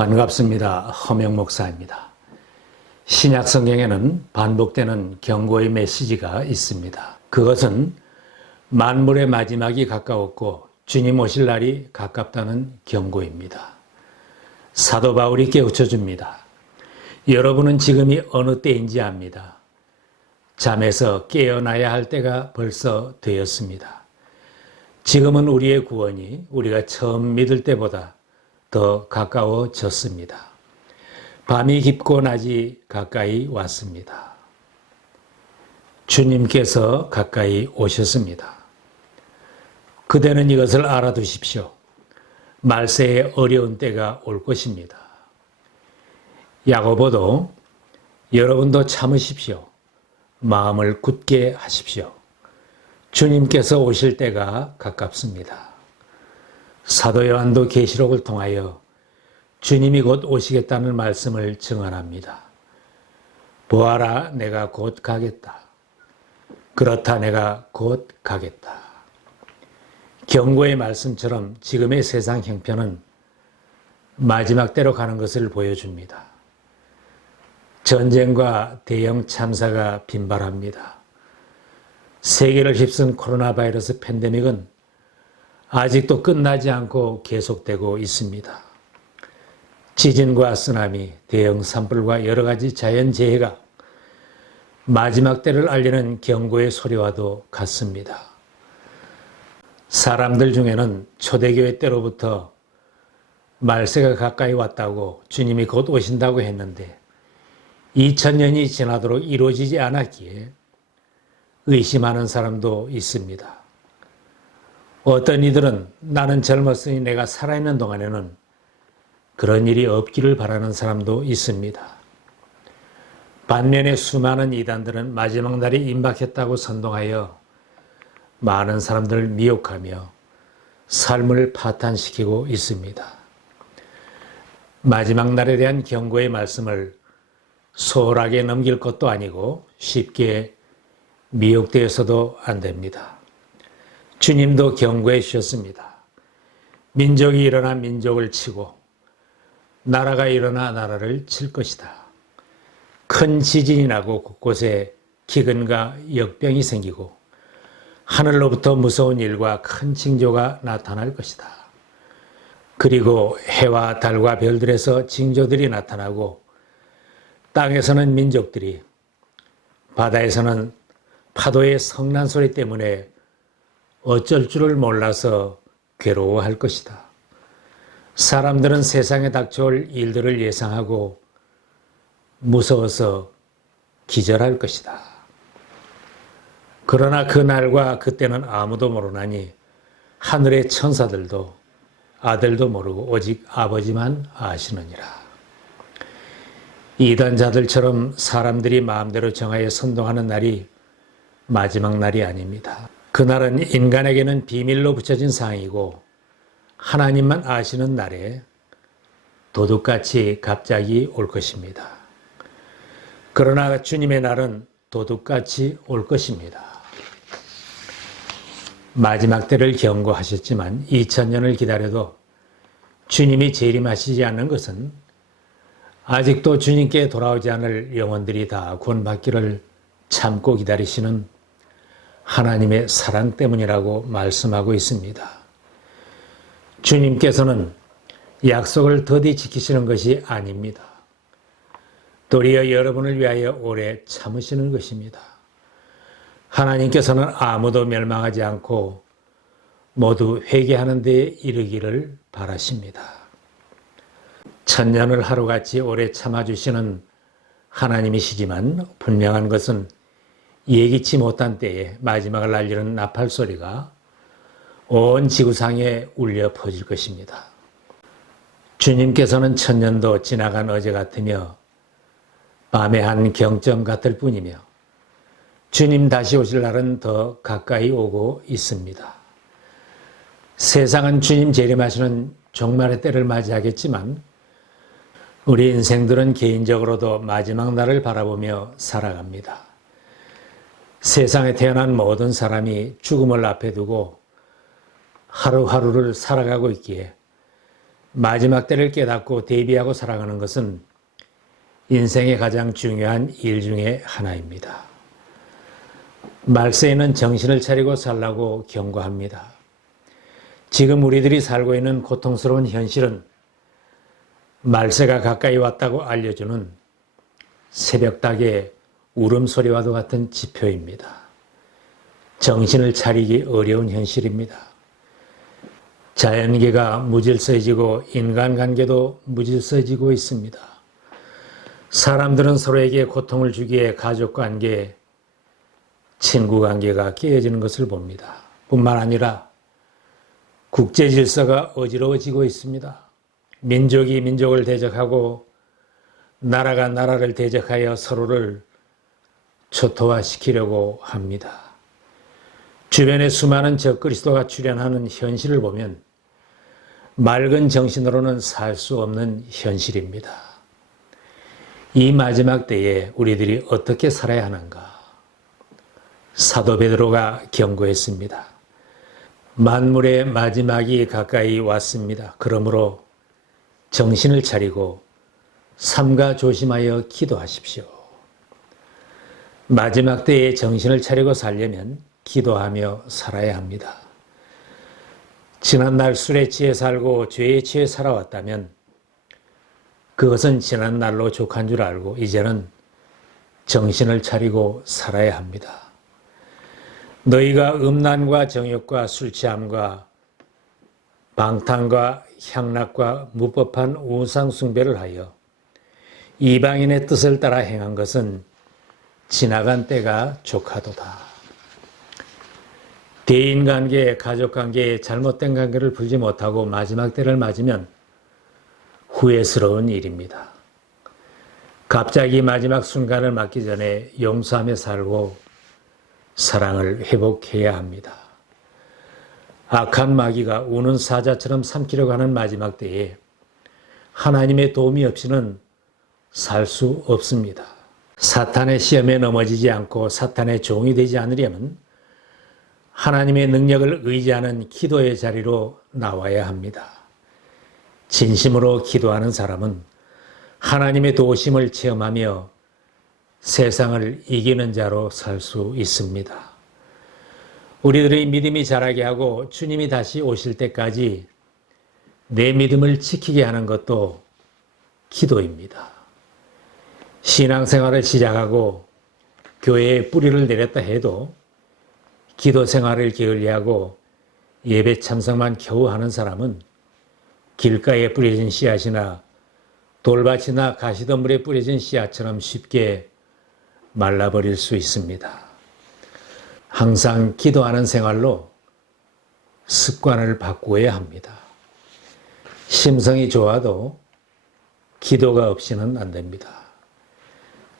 반갑습니다. 허명 목사입니다. 신약 성경에는 반복되는 경고의 메시지가 있습니다. 그것은 만물의 마지막이 가까웠고 주님 오실 날이 가깝다는 경고입니다. 사도 바울이 깨우쳐줍니다. 여러분은 지금이 어느 때인지 압니다. 잠에서 깨어나야 할 때가 벌써 되었습니다. 지금은 우리의 구원이 우리가 처음 믿을 때보다 더 가까워졌습니다. 밤이 깊고 낮이 가까이 왔습니다. 주님께서 가까이 오셨습니다. 그대는 이것을 알아두십시오. 말세에 어려운 때가 올 것입니다. 야고보도 여러분도 참으십시오. 마음을 굳게 하십시오. 주님께서 오실 때가 가깝습니다. 사도 요한도 계시록을 통하여 주님이 곧 오시겠다는 말씀을 증언합니다. 보아라, 내가 곧 가겠다. 그렇다, 내가 곧 가겠다. 경고의 말씀처럼 지금의 세상 형편은 마지막 때로 가는 것을 보여줍니다. 전쟁과 대형 참사가 빈발합니다. 세계를 휩쓴 코로나 바이러스 팬데믹은 아직도 끝나지 않고 계속되고 있습니다. 지진과 쓰나미, 대형 산불과 여러 가지 자연재해가 마지막 때를 알리는 경고의 소리와도 같습니다. 사람들 중에는 초대교회 때로부터 말세가 가까이 왔다고 주님이 곧 오신다고 했는데 2000년이 지나도록 이루어지지 않았기에 의심하는 사람도 있습니다. 어떤 이들은 나는 젊었으니 내가 살아있는 동안에는 그런 일이 없기를 바라는 사람도 있습니다. 반면에 수많은 이단들은 마지막 날이 임박했다고 선동하여 많은 사람들을 미혹하며 삶을 파탄시키고 있습니다. 마지막 날에 대한 경고의 말씀을 소홀하게 넘길 것도 아니고 쉽게 미혹되어서도 안 됩니다. 주님도 경고해 주셨습니다. 민족이 일어나 민족을 치고 나라가 일어나 나라를 칠 것이다. 큰 지진이 나고 곳곳에 기근과 역병이 생기고 하늘로부터 무서운 일과 큰 징조가 나타날 것이다. 그리고 해와 달과 별들에서 징조들이 나타나고 땅에서는 민족들이 바다에서는 파도의 성난 소리 때문에 어쩔 줄을 몰라서 괴로워할 것이다. 사람들은 세상에 닥쳐올 일들을 예상하고 무서워서 기절할 것이다. 그러나 그날과 그때는 아무도 모르나니 하늘의 천사들도 아들도 모르고 오직 아버지만 아시느니라. 이단자들처럼 사람들이 마음대로 정하여 선동하는 날이 마지막 날이 아닙니다. 그날은 인간에게는 비밀로 붙여진 상이고 하나님만 아시는 날에 도둑같이 갑자기 올 것입니다. 그러나 주님의 날은 도둑같이 올 것입니다. 마지막 때를 경고하셨지만 2000년을 기다려도 주님이 재림하시지 않는 것은 아직도 주님께 돌아오지 않을 영혼들이 다 구원받기를 참고 기다리시는 하나님의 사랑 때문이라고 말씀하고 있습니다. 주님께서는 약속을 더디 지키시는 것이 아닙니다. 도리어 여러분을 위하여 오래 참으시는 것입니다. 하나님께서는 아무도 멸망하지 않고 모두 회개하는 데 이르기를 바라십니다. 천년을 하루같이 오래 참아주시는 하나님이시지만 분명한 것은 예기치 못한 때에 마지막을 알리는 나팔 소리가 온 지구상에 울려 퍼질 것입니다. 주님께서는 천년도 지나간 어제 같으며 밤의 한 경점 같을 뿐이며 주님 다시 오실 날은 더 가까이 오고 있습니다. 세상은 주님 재림하시는 종말의 때를 맞이하겠지만 우리 인생들은 개인적으로도 마지막 날을 바라보며 살아갑니다. 세상에 태어난 모든 사람이 죽음을 앞에 두고 하루하루를 살아가고 있기에 마지막 때를 깨닫고 대비하고 살아가는 것은 인생의 가장 중요한 일 중에 하나입니다. 말세에는 정신을 차리고 살라고 경고합니다. 지금 우리들이 살고 있는 고통스러운 현실은 말세가 가까이 왔다고 알려주는 새벽닭의 울음소리와도 같은 지표입니다. 정신을 차리기 어려운 현실입니다. 자연계가 무질서해지고 인간관계도 무질서해지고 있습니다. 사람들은 서로에게 고통을 주기에 가족관계, 친구관계가 깨어지는 것을 봅니다. 뿐만 아니라 국제질서가 어지러워지고 있습니다. 민족이 민족을 대적하고 나라가 나라를 대적하여 서로를 초토화시키려고 합니다. 주변에 수많은 적그리스도가 출현하는 현실을 보면 맑은 정신으로는 살 수 없는 현실입니다. 이 마지막 때에 우리들이 어떻게 살아야 하는가? 사도 베드로가 경고했습니다. 만물의 마지막이 가까이 왔습니다. 그러므로 정신을 차리고 삼가 조심하여 기도하십시오. 마지막 때에 정신을 차리고 살려면 기도하며 살아야 합니다. 지난날 술에 취해 살고 죄에 취해 살아왔다면 그것은 지난날로 족한 줄 알고 이제는 정신을 차리고 살아야 합니다. 너희가 음란과 정욕과 술취함과 방탕과 향락과 무법한 우상 숭배를 하여 이방인의 뜻을 따라 행한 것은 지나간 때가 족하도다. 대인관계, 가족관계에 잘못된 관계를 풀지 못하고 마지막 때를 맞으면 후회스러운 일입니다. 갑자기 마지막 순간을 맞기 전에 용서하며 살고 사랑을 회복해야 합니다. 악한 마귀가 우는 사자처럼 삼키려고 하는 마지막 때에 하나님의 도움이 없이는 살 수 없습니다. 사탄의 시험에 넘어지지 않고 사탄의 종이 되지 않으려면 하나님의 능력을 의지하는 기도의 자리로 나와야 합니다. 진심으로 기도하는 사람은 하나님의 도우심을 체험하며 세상을 이기는 자로 살 수 있습니다. 우리들의 믿음이 자라게 하고 주님이 다시 오실 때까지 내 믿음을 지키게 하는 것도 기도입니다. 신앙생활을 시작하고 교회에 뿌리를 내렸다 해도 기도 생활을 게을리하고 예배 참석만 겨우 하는 사람은 길가에 뿌려진 씨앗이나 돌밭이나 가시덤불에 뿌려진 씨앗처럼 쉽게 말라버릴 수 있습니다. 항상 기도하는 생활로 습관을 바꾸어야 합니다. 심성이 좋아도 기도가 없이는 안 됩니다.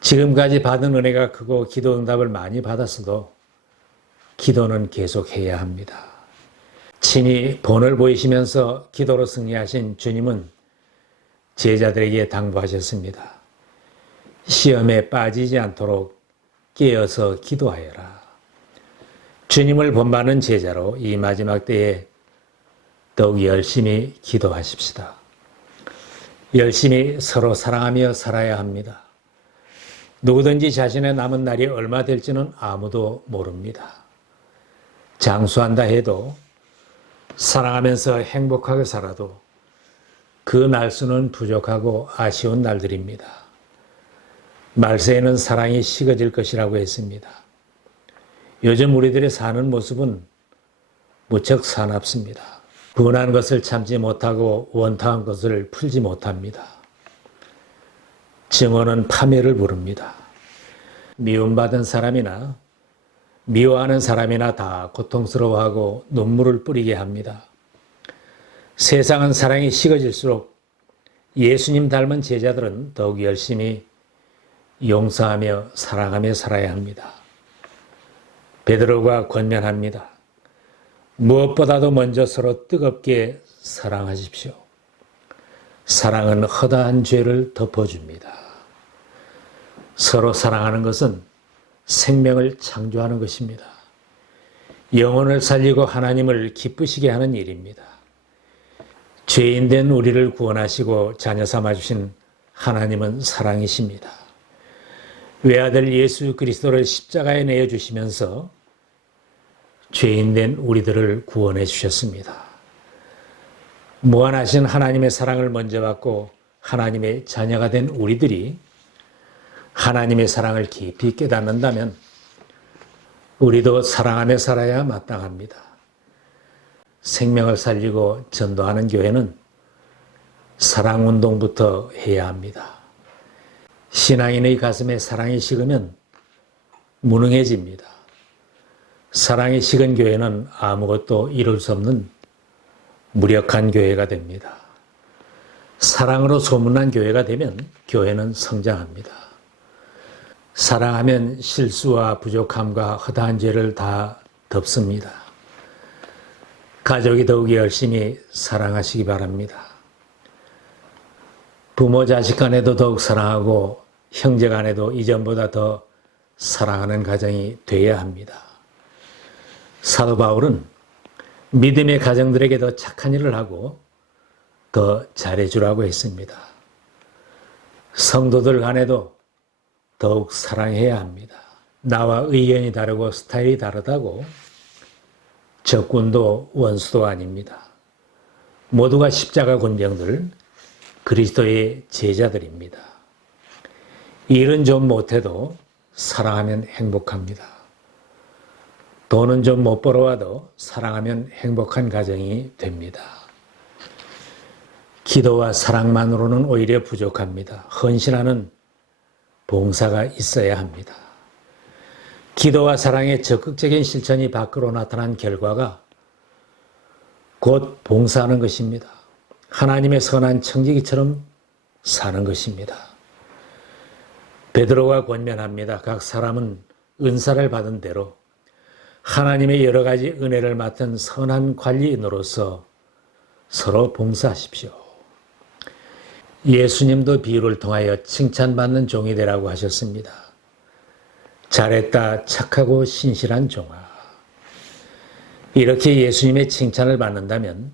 지금까지 받은 은혜가 크고 기도 응답을 많이 받았어도 기도는 계속해야 합니다. 친히 본을 보이시면서 기도로 승리하신 주님은 제자들에게 당부하셨습니다. 시험에 빠지지 않도록 깨어서 기도하여라. 주님을 본받는 제자로 이 마지막 때에 더욱 열심히 기도하십시다. 열심히 서로 사랑하며 살아야 합니다. 누구든지 자신의 남은 날이 얼마 될지는 아무도 모릅니다. 장수한다 해도 사랑하면서 행복하게 살아도 그 날수는 부족하고 아쉬운 날들입니다. 말세에는 사랑이 식어질 것이라고 했습니다. 요즘 우리들의 사는 모습은 무척 사납습니다. 분한 것을 참지 못하고 원통한 것을 풀지 못합니다. 증오는 파멸을 부릅니다. 미움받은 사람이나 미워하는 사람이나 다 고통스러워하고 눈물을 뿌리게 합니다. 세상은 사랑이 식어질수록 예수님 닮은 제자들은 더욱 열심히 용서하며 사랑하며 살아야 합니다. 베드로가 권면합니다. 무엇보다도 먼저 서로 뜨겁게 사랑하십시오. 사랑은 허다한 죄를 덮어줍니다. 서로 사랑하는 것은 생명을 창조하는 것입니다. 영혼을 살리고 하나님을 기쁘시게 하는 일입니다. 죄인된 우리를 구원하시고 자녀 삼아주신 하나님은 사랑이십니다. 외아들 예수 그리스도를 십자가에 내어주시면서 죄인된 우리들을 구원해 주셨습니다. 무한하신 하나님의 사랑을 먼저 받고 하나님의 자녀가 된 우리들이 하나님의 사랑을 깊이 깨닫는다면 우리도 사랑하며 살아야 마땅합니다. 생명을 살리고 전도하는 교회는 사랑운동부터 해야 합니다. 신앙인의 가슴에 사랑이 식으면 무능해집니다. 사랑이 식은 교회는 아무것도 이룰 수 없는 무력한 교회가 됩니다. 사랑으로 소문난 교회가 되면 교회는 성장합니다. 사랑하면 실수와 부족함과 허다한 죄를 다 덮습니다. 가족이 더욱 열심히 사랑하시기 바랍니다. 부모 자식 간에도 더욱 사랑하고 형제 간에도 이전보다 더 사랑하는 가정이 되어야 합니다. 사도 바울은 믿음의 가정들에게 더 착한 일을 하고 더 잘해주라고 했습니다. 성도들 간에도 더욱 사랑해야 합니다. 나와 의견이 다르고 스타일이 다르다고 적군도 원수도 아닙니다. 모두가 십자가 군병들, 그리스도의 제자들입니다. 일은 좀 못해도 사랑하면 행복합니다. 돈은 좀 못 벌어와도 사랑하면 행복한 가정이 됩니다. 기도와 사랑만으로는 오히려 부족합니다. 헌신하는 봉사가 있어야 합니다. 기도와 사랑의 적극적인 실천이 밖으로 나타난 결과가 곧 봉사하는 것입니다. 하나님의 선한 청지기처럼 사는 것입니다. 베드로가 권면합니다. 각 사람은 은사를 받은 대로 하나님의 여러 가지 은혜를 맡은 선한 관리인으로서 서로 봉사하십시오. 예수님도 비유를 통하여 칭찬받는 종이 되라고 하셨습니다. 잘했다, 착하고 신실한 종아. 이렇게 예수님의 칭찬을 받는다면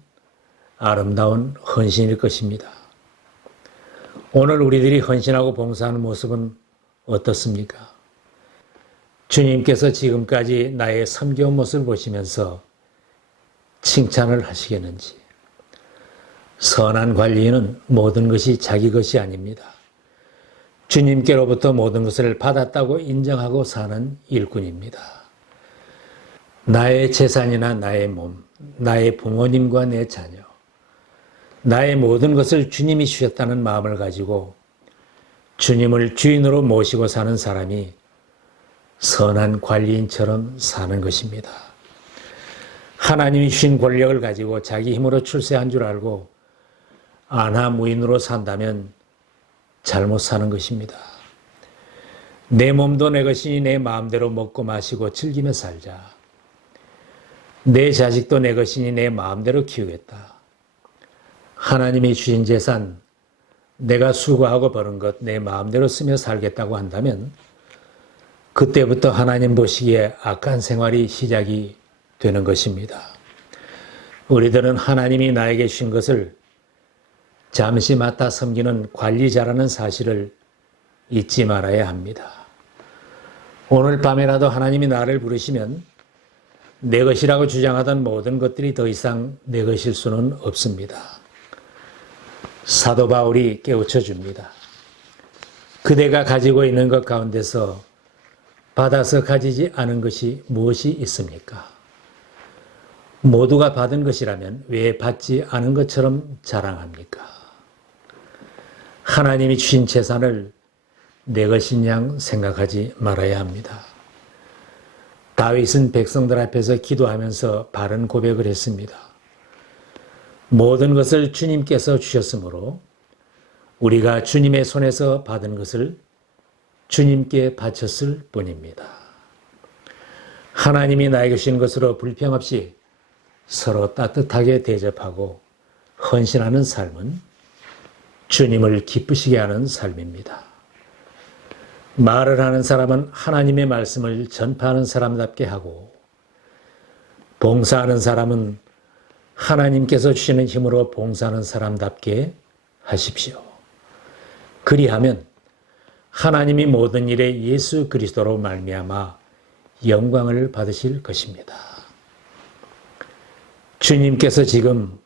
아름다운 헌신일 것입니다. 오늘 우리들이 헌신하고 봉사하는 모습은 어떻습니까? 주님께서 지금까지 나의 섬겨온 모습을 보시면서 칭찬을 하시겠는지. 선한 관리인은 모든 것이 자기 것이 아닙니다. 주님께로부터 모든 것을 받았다고 인정하고 사는 일꾼입니다. 나의 재산이나 나의 몸, 나의 부모님과 내 자녀, 나의 모든 것을 주님이 주셨다는 마음을 가지고 주님을 주인으로 모시고 사는 사람이 선한 관리인처럼 사는 것입니다. 하나님이 주신 권력을 가지고 자기 힘으로 출세한 줄 알고 안하무인으로 산다면 잘못 사는 것입니다. 내 몸도 내 것이니 내 마음대로 먹고 마시고 즐기며 살자. 내 자식도 내 것이니 내 마음대로 키우겠다. 하나님이 주신 재산, 내가 수고하고 버는 것 내 마음대로 쓰며 살겠다고 한다면 그때부터 하나님 보시기에 악한 생활이 시작이 되는 것입니다. 우리들은 하나님이 나에게 주신 것을 잠시 맡아 섬기는 관리자라는 사실을 잊지 말아야 합니다. 오늘 밤에라도 하나님이 나를 부르시면 내 것이라고 주장하던 모든 것들이 더 이상 내 것일 수는 없습니다. 사도 바울이 깨우쳐 줍니다. 그대가 가지고 있는 것 가운데서 받아서 가지지 않은 것이 무엇이 있습니까? 모두가 받은 것이라면 왜 받지 않은 것처럼 자랑합니까? 하나님이 주신 재산을 내 것인 양 생각하지 말아야 합니다. 다윗은 백성들 앞에서 기도하면서 바른 고백을 했습니다. 모든 것을 주님께서 주셨으므로 우리가 주님의 손에서 받은 것을 주님께 바쳤을 뿐입니다. 하나님이 나에게 주신 것으로 불평 없이 서로 따뜻하게 대접하고 헌신하는 삶은 주님을 기쁘시게 하는 삶입니다. 말을 하는 사람은 하나님의 말씀을 전파하는 사람답게 하고 봉사하는 사람은 하나님께서 주시는 힘으로 봉사하는 사람답게 하십시오. 그리하면 하나님이 모든 일에 예수 그리스도로 말미암아 영광을 받으실 것입니다. 주님께서 지금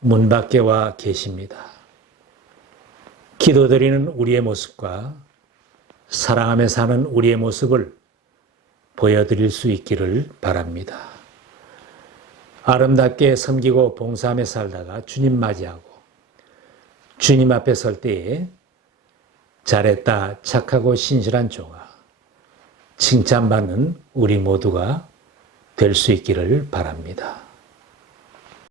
문 밖에 와 계십니다. 기도드리는 우리의 모습과 사랑하며 사는 우리의 모습을 보여드릴 수 있기를 바랍니다. 아름답게 섬기고 봉사하며 살다가 주님 맞이하고 주님 앞에 설 때에 잘했다, 착하고 신실한 종아, 칭찬받는 우리 모두가 될 수 있기를 바랍니다.